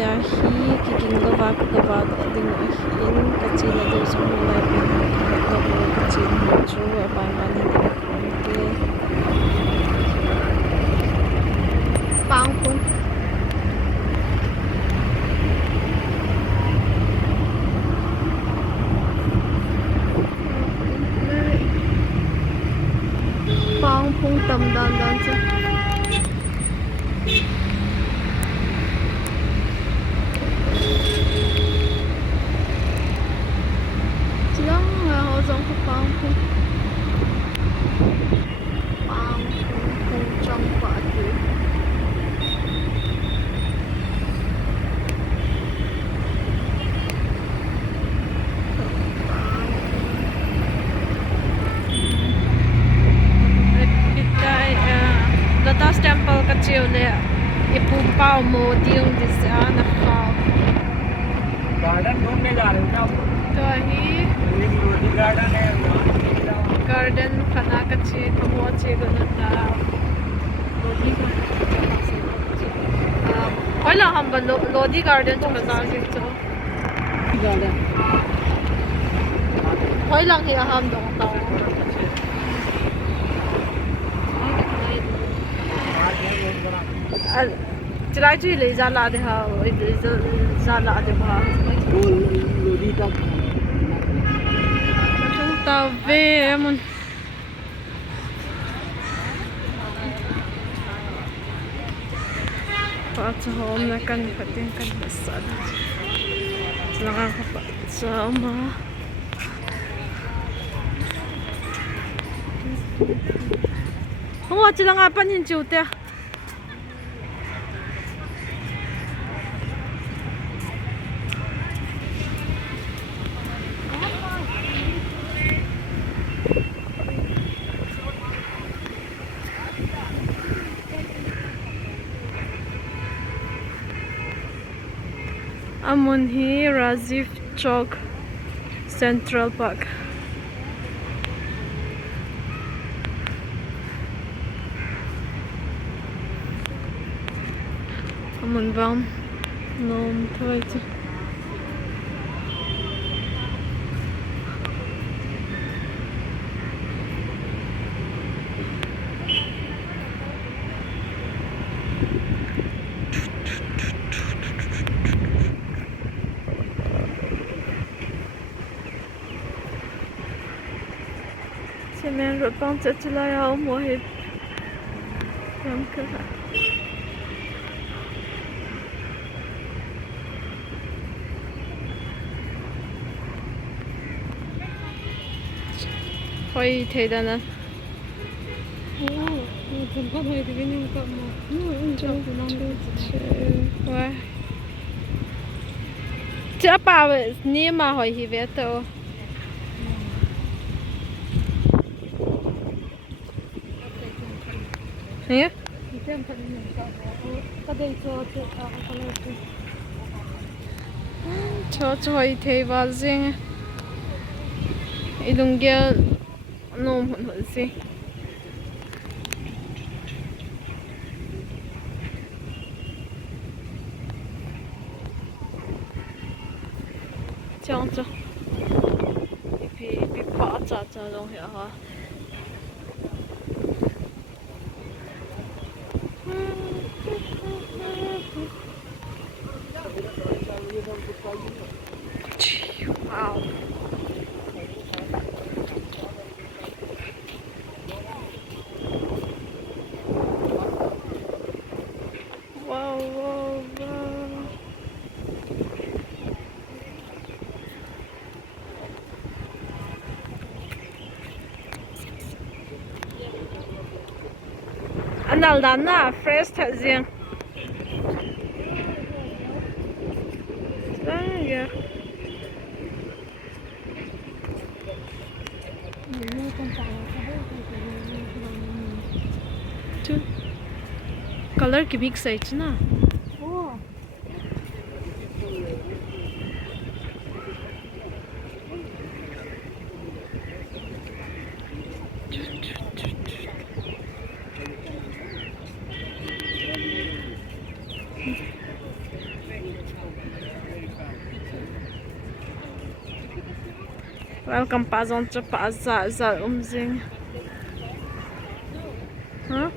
nia hi Kiginglou ka vadoh ding a hin ka chin a dir zum lai pen ka lo ka chin chu a bai man ni ka kon te pang pun pang pung tam dan dan chu giống của con không con không trong quả chứ cái Lotus Temple cái chiều này ipum pao mô điên đi xa nè khao garden घूमने जा रहे हो क्या कहीं garden है garden खाना कच्चे कमो अच्छे गलता पहला हम लोधी गार्डन जो बाजार से चो गार्डन पहला ही हम दो ताऊ चला चुई ले जा ला दे हा जा ला दे बा लोधी तक tao về Amun pa cha hom na kan khatin kan basal langa ka pa cha ma ho chi langa pan hin chu te Amun hi Rajiv Chowk Central Park Amun vam nomval前面若帮着起来要摸黑，很可爱。可以睇得呢。哦，我怎么会这个那个嘛？嗯，这不能都吃。喂，这把你嘛可以别走。Iya? Itu yang paling enak. Kada itu kalau itu. Cho thấy vào riêng ilung kia nôm hồn hồn gì chẳng cho bị phá chặt rồi hả hả wow wow anh nào đánh à fresh thật riêng yeah. Color ki big size na. Oh. welcome pa zon cha pa za zing hả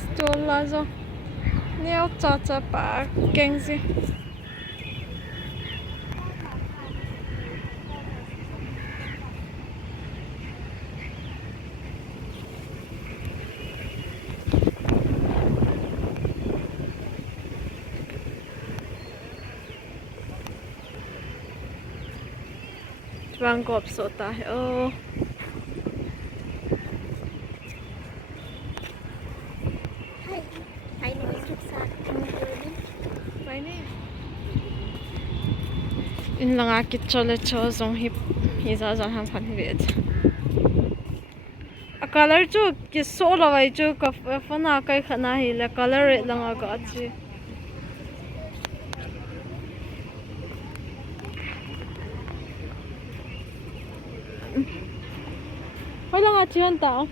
store la zo neo cha pa keng gì vang gop so ta oh Hay nói chút xa vậy nè in langa kit chole cho zong hi za za ham phan hi vet a color chu ki so la vai chu ka fana kai khana hi la color re langa ka chi hoi langa chian tao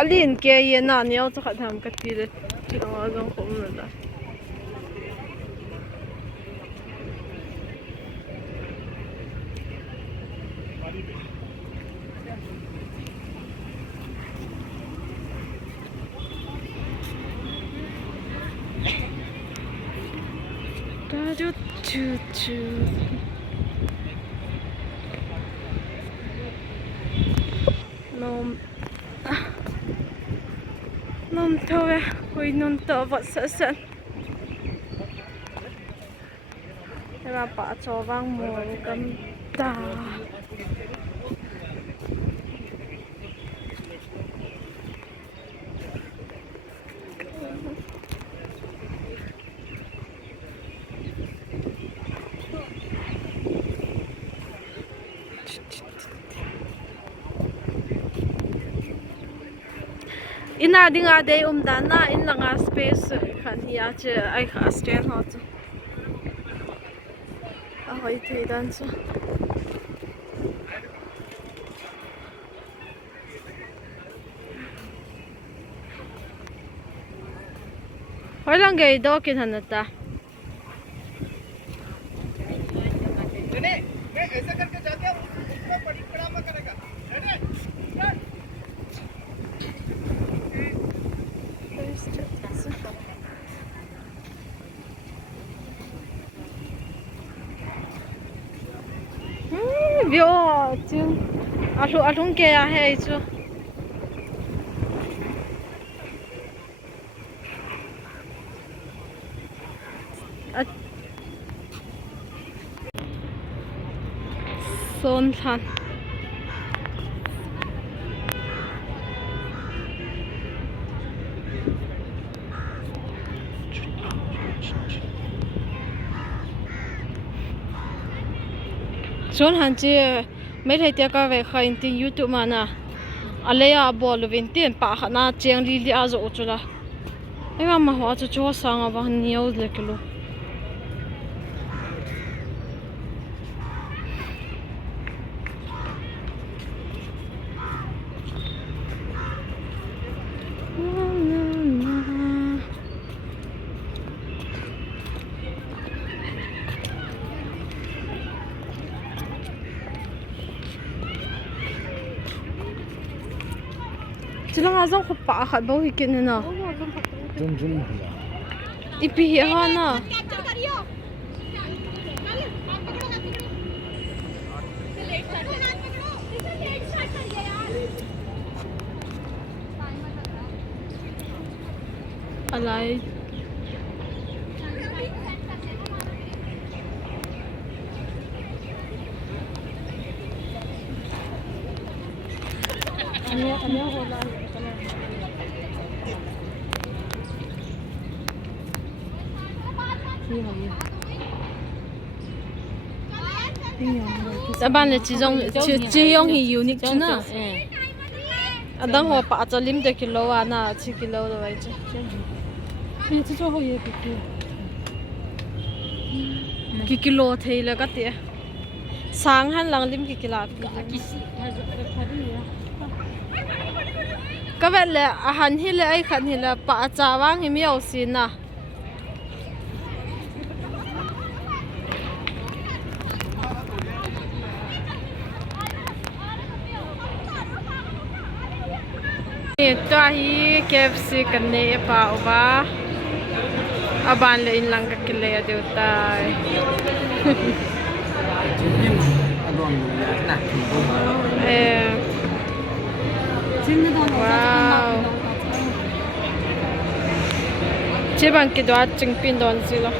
alin ke ye na niao cha khat ham ka ti le langa zong khom la da da chu nom thôi quỳ non tờ vật sợ sợ thế mà bà cho vang mùa cầm ta ina dinga day dana in langa space khan hiya che ai kha stand ho chu a hoi thei dan chu hoi lang gei do kin hanata मैं ऐसा करके जाते हैं उसका परिक्रमा करेगा vio chu alung ke a hei chu son than John han chi mấy thầy tia ka ve khain tin YouTube ma na alaya bol vin tin pa khana cheng li li a zo chula ai ma hwa chu cho sang wa niau le kilo Chilang azong ko pa khat bo hikin na Jum ipi hi ha na alai Anya ho la Sa ban le chi yong hi unique chu na adang ho pa cha lim de kilo wa na 7 kilo lo wai chu Mình chỉ cho hồi ki kilo thei la ka te sang han lang lim ki kila ka vet le a han hi le ai khan hi la pa cha wang hi mi au sin na นี่ตัวฮี KFC กันเนปะอุบะอาบานเลยอินลังกักเลยเดียวตาย Chicken adon nak kigo. เออ Şimdi de onu Wow. ชิบังกิดว่าจึงปินโดนสิล่ะ